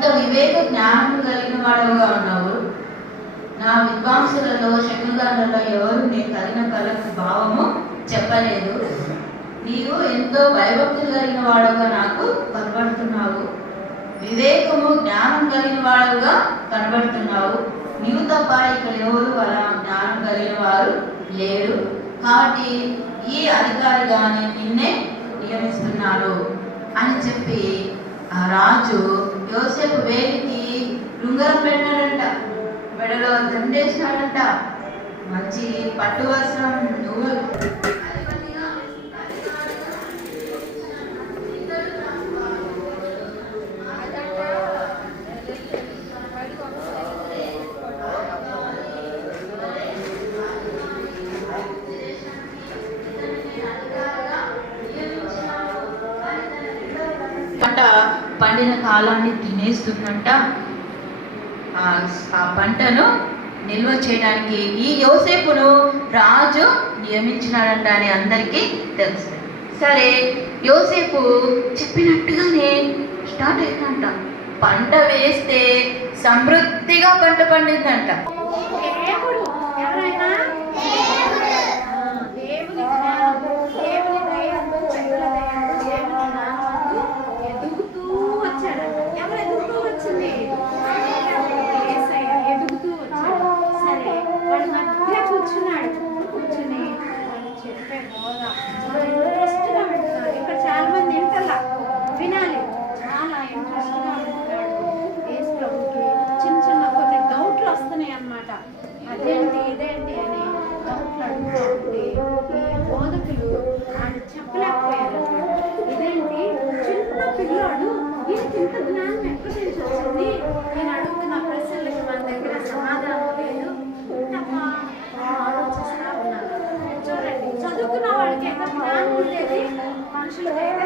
ఇంత వివేక జ్ఞానం కలిగిన వాడవుగా ఉన్నావు. నా విద్వాంసులలో శకుగారులలో ఎవరు నీ కలిగిన కళకు భావము చెప్పలేదు. నీవు ఎంతో భయభక్తులు కలిగిన వాడుగా నాకు కనబడుతున్నావు. వివేకము జ్ఞానం కలిగిన వాడుగా కనబడుతున్నావు. నీవు తప్ప ఇక్కడ ఎవరు అలా జ్ఞానం కలిగిన వారు లేరు. కాబట్టి ఈ అధికారిగా నేను నిన్నే నియమిస్తున్నాను అని చెప్పి ఆ రాజు యోసేపు వేలికి ఉంగరం పెట్టాడంట, మెడలో దండేసినాడంట, మంచి పట్టు వస్త్రం నువ్వు పండిన కాలాన్ని తినేస్తుందంట. ఆ పంటను నిల్వ చేయడానికి ఈ యోసేపును రాజు నియమించినాడంట అని అందరికీ తెలుసు. సరే, యోసేపు చెప్పినట్టుగానే స్టార్ట్ అయిందంట. పంట వేస్తే సమృద్ధిగా పంట పండిందంట. ఇక్కడ చాలా మంది ఇంటర్లా వినాలి, చాలా ఇంట్రెస్ట్గా ఉంటున్నాడు. యేసు ప్రభుకి చిన్న చిన్న కొన్ని డౌట్లు వస్తున్నాయి అన్నమాట. అదేంటి ఇదేంటి అని డౌట్లు అడుగుతూ ఉంటే ఈ బోధకులు వాళ్ళు చెప్పలేకపోయారు. ఇదేంటి చిన్న పిల్లాడు, ఈయనకి ఇంత జ్ఞానం ఎక్కడి నుంచి వచ్చింది? నేను అడుగుతున్న ప్రశ్నలకు మన దగ్గర సమాధానం లేదు. ఆలోచిస్తా ఉన్నాను. చూడండి, చదువుకున్న వాడికి ఎంత జ్ఞానం ఉండేది, మనుషులకి అయితే